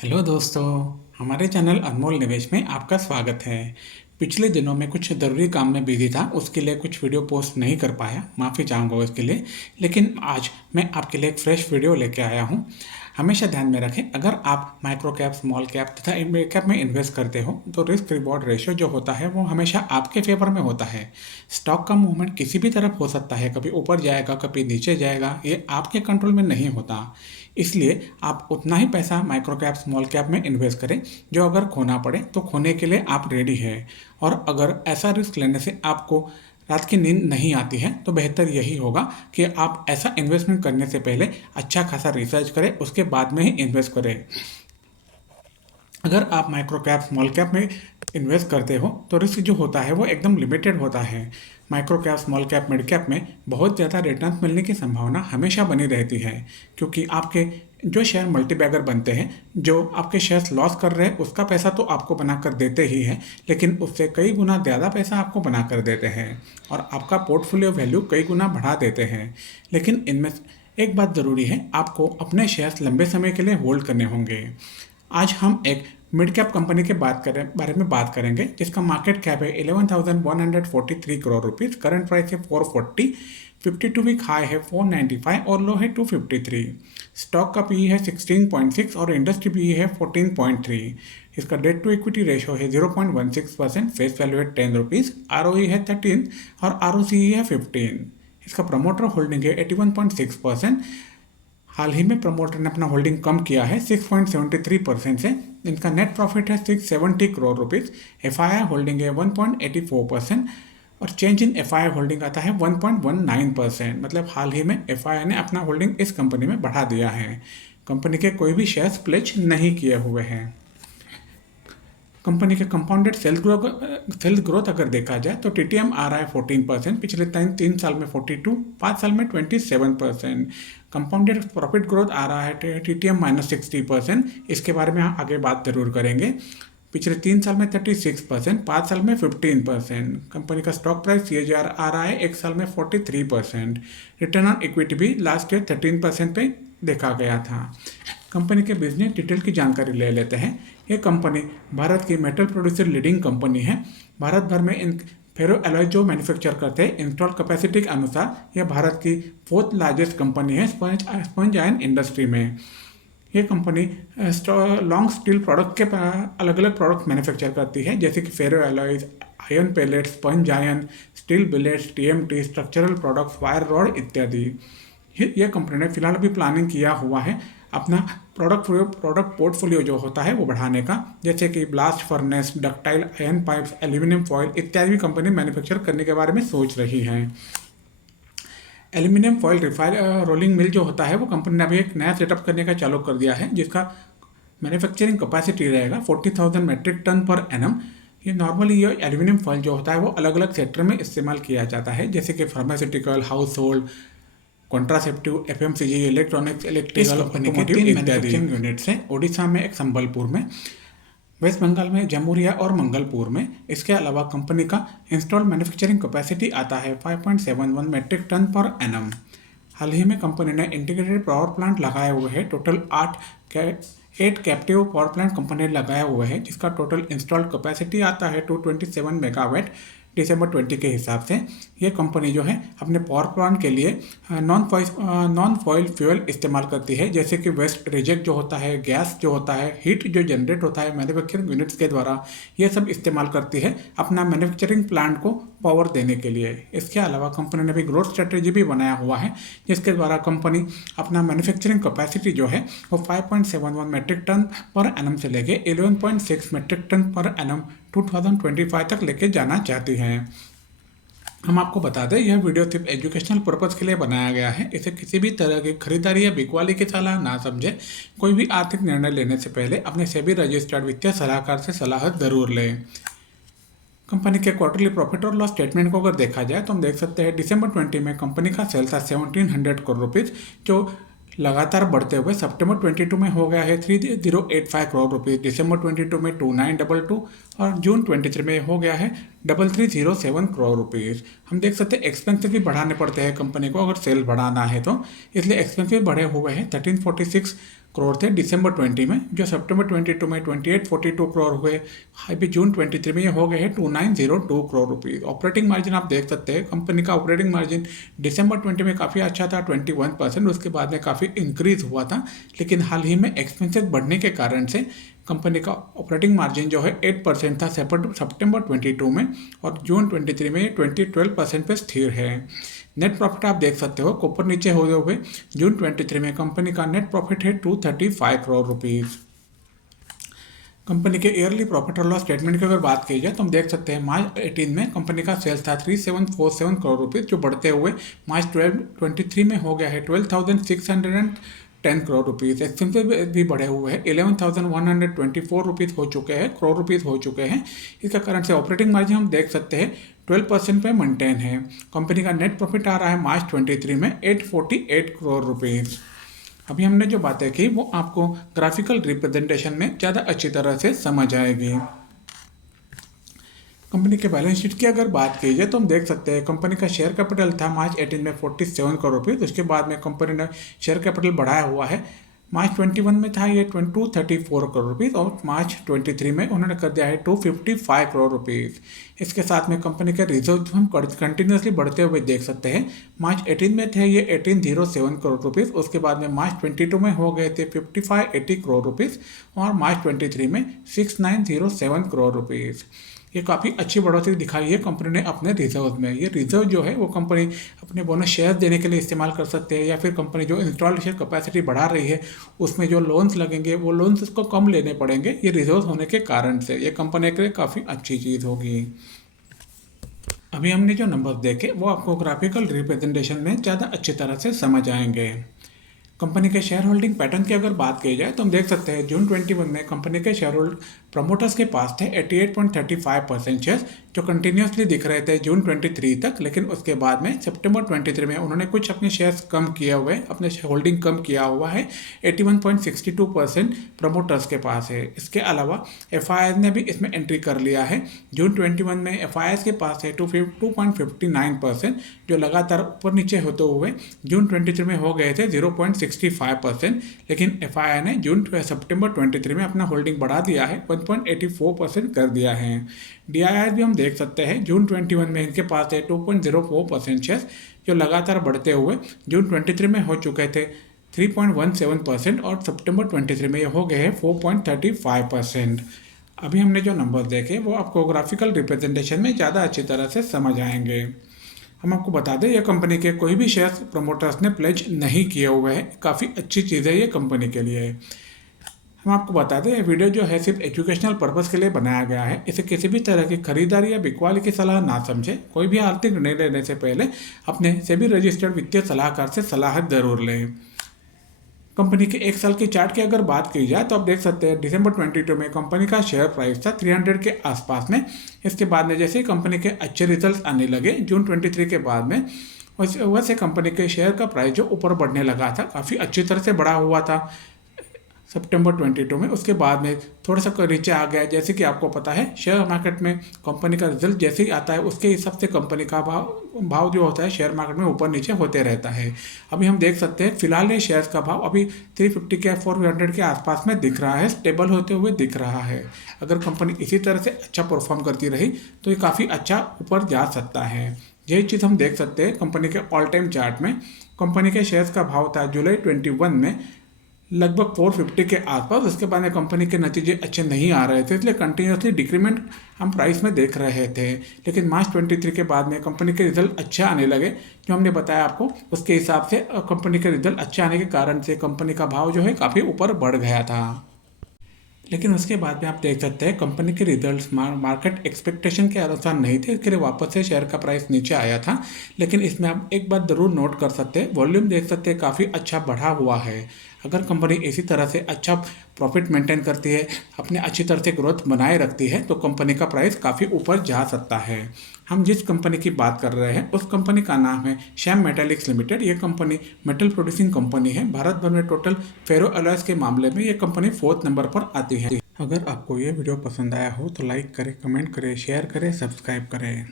Hello दोस्तों, हमारे channel अनमोल निवेश में आपका स्वागत है। पिछले दिनों में कुछ ज़रूरी काम में बिजी था, उसके लिए कुछ वीडियो पोस्ट नहीं कर पाया, माफ़ी चाहूँगा उसके लिए। लेकिन आज मैं आपके लिए एक फ्रेश वीडियो लेके आया हूँ। हमेशा ध्यान में रखें, अगर आप माइक्रो कैप, स्मॉल कैप तथा मिड कैप में इन्वेस्ट करते हो तो रिस्क रिवॉर्ड रेशियो जो होता है वो हमेशा आपके फेवर में होता है। स्टॉक का मूवमेंट किसी भी तरफ हो सकता है, कभी ऊपर जाएगा कभी नीचे जाएगा, ये आपके कंट्रोल में नहीं होता। इसलिए आप उतना ही पैसा माइक्रो कैप, स्मॉल कैप में इन्वेस्ट करें जो अगर खोना पड़े तो खोने के लिए आप रेडी है। और अगर ऐसा रिस्क लेने से आपको रात की नींद नहीं आती है तो बेहतर यही होगा कि आप ऐसा इन्वेस्टमेंट करने से पहले अच्छा खासा रिसर्च करें, उसके बाद में ही इन्वेस्ट करें। अगर आप माइक्रो कैप, स्मॉल कैप में इन्वेस्ट करते हो तो रिस्क जो होता है वो एकदम लिमिटेड होता है। Micro cap, small cap, mid cap में बहुत ज़्यादा रिटर्न मिलने की संभावना हमेशा बनी रहती है, क्योंकि आपके जो शेयर मल्टीबैगर बनते हैं, जो आपके शेयर्स लॉस कर रहे हैं उसका पैसा तो आपको बना कर देते ही हैं, लेकिन उससे कई गुना ज़्यादा पैसा आपको बना कर देते हैं और आपका पोर्टफोलियो वैल्यू कई गुना बढ़ा देते हैं। लेकिन इनमें एक बात ज़रूरी है, आपको अपने शेयर्स लंबे समय के लिए होल्ड करने होंगे। आज हम एक मिड कैप कंपनी के बारे में बात करेंगे जिसका मार्केट कैप है 11,143 करोड़ रुपीस, करंट प्राइस है 440, 52 वीक हाई है 495 और लो है 253। स्टॉक का पीई है 16.6 और इंडस्ट्री पीई है 14.3। इसका डेट टू इक्विटी रेशो है 0.16%, फेस वैल्यू है 10 रुपीज़, आरओई है 13 और आरओसी है 15। इसका प्रमोटर होल्डिंग है 81.6%। हाल ही में प्रमोटर ने अपना होल्डिंग कम किया है 6.73% से। इनका नेट प्रॉफिट है 670 करोड़ रुपीज़। एफआईआई होल्डिंग है 1.84% और चेंज इन एफआईआई होल्डिंग आता है 1.19%। मतलब हाल ही में एफआईआई ने अपना होल्डिंग इस कंपनी में बढ़ा दिया है। कंपनी के कोई भी शेयर्स प्लेज नहीं किए हुए हैं। कंपनी के कंपाउंडेड सेल्स ग्रोथ अगर देखा जाए तो टीटीएम आ रहा है 14%, पिछले तीन साल में 42, 5 साल में 27%। कंपाउंडेड प्रॉफिट ग्रोथ आ रहा है टीटीएम -60%, इसके बारे में आगे बात जरूर करेंगे। पिछले 3 साल में 36%, 5 साल में 15%। कंपनी का स्टॉक प्राइस सीएजीआर आ रहा है 1 साल में 43%। रिटर्न ऑन इक्विटी भी लास्ट ईयर 13% पे देखा गया था। कंपनी के बिजनेस डिटेल की जानकारी ले लेते हैं। ये कंपनी भारत की मेटल प्रोड्यूसर लीडिंग कंपनी है। भारत भर में इन फेरो एलॉय जो मैन्युफैक्चर करते हैं, इंस्टॉल कैपेसिटी के अनुसार यह भारत की 4th लार्जेस्ट कंपनी है स्पंज आयन इंडस्ट्री में। ये कंपनी लॉन्ग स्टील प्रोडक्ट के अलग अलग प्रोडक्ट मैन्युफैक्चर करती है, जैसे कि ferro alloys, iron pellets, sponge iron, steel billets, TMT, structural products, wire rod इत्यादि। यह कंपनी ने फिलहाल भी प्लानिंग किया हुआ है अपना प्रोडक्ट पोर्टफोलियो जो होता है वो बढ़ाने का, जैसे कि blast furnace, ductile ion pipes, aluminium foil इत्यादि भी कंपनी मैन्युफैक्चर करने के बारे में सोच रही है। एल्यूमिनियम फॉयल रोलिंग मिल जो होता है वो कंपनी ने अभी एक नया सेटअप करने का चालू कर दिया है, जिसका मैन्युफैक्चरिंग कैपेसिटी रहेगा 40,000 मेट्रिक टन पर एनम। ये नॉर्मली ये एल्यूमिनियम फॉयल जो होता है वो अलग अलग सेक्टर में इस्तेमाल किया जाता है, जैसे कि pharmaceutical, house hold, contraceptive, FMCG, electronics, electrical, automotive manufacturing units है। ओडिशा में एक संबलपुर में, वेस्ट बंगाल में जमुरिया और मंगलपुर में। इसके अलावा कंपनी का इंस्टॉल मैन्युफैक्चरिंग कैपेसिटी आता है 5.71 मेट्रिक टन पर एनम। हाल ही में कंपनी ने इंटीग्रेटेड पावर प्लांट लगाए हुए हैं। Total 8 captive power plant company ने लगाया हुआ है, जिसका टोटल इंस्टॉल्ड कैपेसिटी आता है 227 मेगावाट दिसंबर 20 के हिसाब से। ये कंपनी जो है अपने पावर प्लांट के लिए नॉन फॉइल फ्यूल इस्तेमाल करती है, जैसे कि वेस्ट रिजेक्ट जो होता है, गैस जो होता है, हीट जो जनरेट होता है मैन्युफैक्चरिंग यूनिट्स के द्वारा, ये सब इस्तेमाल करती है अपना मैन्युफैक्चरिंग प्लांट को पावर देने के लिए। इसके अलावा कंपनी ने भी ग्रोथ स्ट्रेटेजी भी बनाया हुआ है, जिसके द्वारा कंपनी अपना मैन्युफैक्चरिंग कैपेसिटी जो है वो 5.71 मेट्रिक टन पर एनम से लेके 11.6 मेट्रिक टन पर एनम 2025 तक लेके जाना चाहती हैं। हम आपको बता दें, यह वीडियो सिर्फ एजुकेशनल पर्पज़ के लिए बनाया गया है। इसे किसी भी तरह की खरीदारी या बिकवाली की सलाह ना समझे। कोई भी आर्थिक निर्णय लेने से पहले अपने सेबी रजिस्टर्ड वित्तीय सलाहकार से सलाह ज़रूर लें। कंपनी के क्वार्टरली प्रॉफिट और लॉस स्टेटमेंट को अगर देखा जाए तो हम देख सकते हैं दिसंबर 20 में कंपनी का सेल था 1700 करोड़ रुपीज़, जो लगातार बढ़ते हुए सितंबर 22 में हो गया है 3085 करोड़ रुपीज़, दिसंबर 22 में 2922 और जून 23 में हो गया है 3307 करोड़ रुपीज़। हम देख सकते हैं एक्सपेंसिव भी बढ़ाने पड़ते हैं कंपनी को अगर सेल बढ़ाना है तो, इसलिए एक्सपेंसिव बढ़े हुए हैं 1346 करोड़ थे दिसंबर 20 में, जो सितंबर 22 में 2842 करोड़ हुए। अभी जून 23 में ये हो गए हैं 2902 करोड़ रुपीज़। ऑपरेटिंग मार्जिन आप देख सकते हैं, कंपनी का ऑपरेटिंग मार्जिन दिसंबर 20 में काफ़ी अच्छा था 21%, उसके बाद में काफ़ी इंक्रीज हुआ था, लेकिन हाल ही में एक्सपेंसेस बढ़ने के कारण से कंपनी का ऑपरेटिंग मार्जिन जो है 8% था सितंबर 22 में, और जून 23 में 12% पे स्थिर है। नेट प्रॉफिट आप देख सकते हो ऊपर नीचे होते हुए, जून 23 में कंपनी का नेट प्रॉफिट है 235 करोड़ रुपीज़। कंपनी के ईयरली प्रॉफिट और लॉस स्टेटमेंट की अगर बात की जाए तो हम देख सकते हैं मार्च 18 में कंपनी का सेल्स था 3747 करोड़ रुपीज़, जो बढ़ते हुए मार्च 23 में हो गया है 12,610 करोड़ रुपीज़। एक्सपेंसिव भी बढ़े हुए हैं, 11,124 रुपीज़ हो चुके हैं, करोड़ रुपीज़ हो चुके हैं। इसका कारण से ऑपरेटिंग मार्जिन हम देख सकते हैं 12% पे मेंटेन है। कंपनी का नेट प्रॉफिट आ रहा है मार्च 23 में 848 करोड़ रुपीज़। अभी हमने जो बातें की वो आपको ग्राफिकल रिप्रेजेंटेशन में ज़्यादा अच्छी तरह से समझ आएगी। कंपनी के बैलेंस शीट की अगर बात की जाए तो हम देख सकते हैं कंपनी का शेयर कैपिटल था मार्च 18 में 47 करोड़ रुपीज़। उसके बाद में कंपनी ने शेयर कैपिटल बढ़ाया हुआ है, मार्च 21 में था ये 234 करोड़ रुपीज़, और मार्च 23 में उन्होंने कर दिया है 255 करोड़ रुपीज़। इसके साथ में कंपनी के रिजर्व हम कंटिन्यूसली बढ़ते हुए देख सकते हैं। मार्च 18 में थे ये 1807 करोड़ रुपीज़, उसके बाद में मार्च 22 में हो गए थे 5580 करोड़ रुपीज़, और मार्च 23 में 6907 करोड़ रुपीज़। ये काफ़ी अच्छी बढ़ोतरी दिखाई है कंपनी ने अपने रिजर्व में। ये रिजर्व जो है वो कंपनी अपने बोनस शेयर देने के लिए इस्तेमाल कर सकते हैं, या फिर कंपनी जो इंस्टॉल्ड शेयर कैपेसिटी बढ़ा रही है उसमें जो लोन्स लगेंगे वो लोन्स उसको कम लेने पड़ेंगे, ये रिजर्व होने के कारण से। ये कंपनी के लिए काफ़ी अच्छी चीज़ होगी। अभी हमने जो नंबर देखे वो आपको ग्राफिकल रिप्रेजेंटेशन में ज़्यादा अच्छी तरह से समझ आएंगे। कंपनी के शेयर होल्डिंग पैटर्न की अगर बात की जाए तो हम देख सकते हैं जून 21 में कंपनी के शेयर होल्ड प्रमोटर्स के पास थे 88.35% शेयर्स, जो कंटिन्यूसली दिख रहे थे जून 23 तक, लेकिन उसके बाद में सितंबर 23 में उन्होंने कुछ अपने शेयर्स कम किए हुए, अपने होल्डिंग कम किया हुआ है। 81.62% प्रमोटर्स के पास है। इसके अलावा FIS ने भी इसमें एंट्री कर लिया है। जून 21 में FIS के पास है 2.59%, जो लगातार ऊपर नीचे होते हुए जून 23 में हो गए थे 0.65%, लेकिन FIS ने सितंबर 23 में अपना होल्डिंग बढ़ा दिया है, 1.84% कर दिया है। DIS भी हम देख सकते हैं जून 21 में इनके पास है 2.04% शेयर्स, जो लगातार बढ़ते हुए जून 23 में हो चुके थे 3.17%, और सितंबर 23 में ये हो गए हैं 4.35%। अभी हमने जो नंबर देखे वो आपको ग्राफिकल रिप्रेजेंटेशन में ज़्यादा अच्छी तरह से समझ आएंगे। हम आपको बता दें ये कंपनी के कोई भी शेयर्स प्रमोटर्स ने प्लेज नहीं किए हुए हैं, काफ़ी अच्छी चीज़ है ये कंपनी के लिए। हम आपको बता दें ये वीडियो जो है सिर्फ एजुकेशनल पर्पस के लिए बनाया गया है। इसे किसी भी तरह की खरीदारी या बिकवाली की सलाह ना समझे। कोई भी आर्थिक निर्णय लेने से पहले अपने सेबी रजिस्टर्ड वित्तीय सलाहकार से सलाह जरूर लें। कंपनी के एक साल की चार्ट की अगर बात की जाए तो आप देख सकते हैं दिसंबर 22 में कंपनी का शेयर प्राइस था 300 के आसपास में। इसके बाद में जैसे ही कंपनी के अच्छे रिजल्ट्स आने लगे जून 23 के बाद में, वैसे कंपनी के शेयर का प्राइस जो ऊपर बढ़ने लगा था, काफ़ी अच्छी तरह से बढ़ा हुआ था सितंबर 22 में। उसके बाद में थोड़ा सा नीचे आ गया। जैसे कि आपको पता है शेयर मार्केट में कंपनी का रिजल्ट जैसे ही आता है उसके हिसाब से कंपनी का भाव जो होता है शेयर मार्केट में ऊपर नीचे होते रहता है। अभी हम देख सकते हैं फिलहाल ये शेयर्स का भाव अभी 350 के 400 के आसपास में दिख रहा है, स्टेबल होते हुए दिख रहा है। अगर कंपनी इसी तरह से अच्छा परफॉर्म करती रही तो ये काफ़ी अच्छा ऊपर जा सकता है। यही चीज़ हम देख सकते हैं कंपनी के ऑल टाइम चार्ट में। कंपनी के शेयर्स का भाव था जुलाई 21 में लगभग 450 के आसपास। उसके बाद में कंपनी के नतीजे अच्छे नहीं आ रहे थे, इसलिए कंटिन्यूसली डिक्रीमेंट हम प्राइस में देख रहे थे। लेकिन मार्च 23 के बाद में कंपनी के रिजल्ट अच्छे आने लगे, जो हमने बताया आपको उसके हिसाब से कंपनी के रिजल्ट अच्छे आने के कारण से कंपनी का भाव जो है काफ़ी ऊपर बढ़ गया था। लेकिन उसके बाद में आप देख सकते हैं कंपनी के रिजल्ट्स मार्केट एक्सपेक्टेशन के अनुसार नहीं थे, इसके लिए वापस से शेयर का प्राइस नीचे आया था। लेकिन इसमें आप एक बात ज़रूर नोट कर सकते हैं, वॉल्यूम देख सकते हैं काफ़ी अच्छा बढ़ा हुआ है। अगर कंपनी इसी तरह से अच्छा प्रॉफिट मेंटेन करती है, अपने अच्छी तरह से ग्रोथ बनाए रखती है, तो कंपनी का प्राइस काफ़ी ऊपर जा सकता है। हम जिस कंपनी की बात कर रहे हैं उस कंपनी का नाम है श्याम मेटालिक्स लिमिटेड। ये कंपनी मेटल प्रोड्यूसिंग कंपनी है। भारत भर में टोटल फेरो अलॉयज के मामले में ये कंपनी 4th नंबर पर आती है। अगर आपको ये वीडियो पसंद आया हो तो लाइक करें, कमेंट करें, शेयर करें, सब्सक्राइब करें।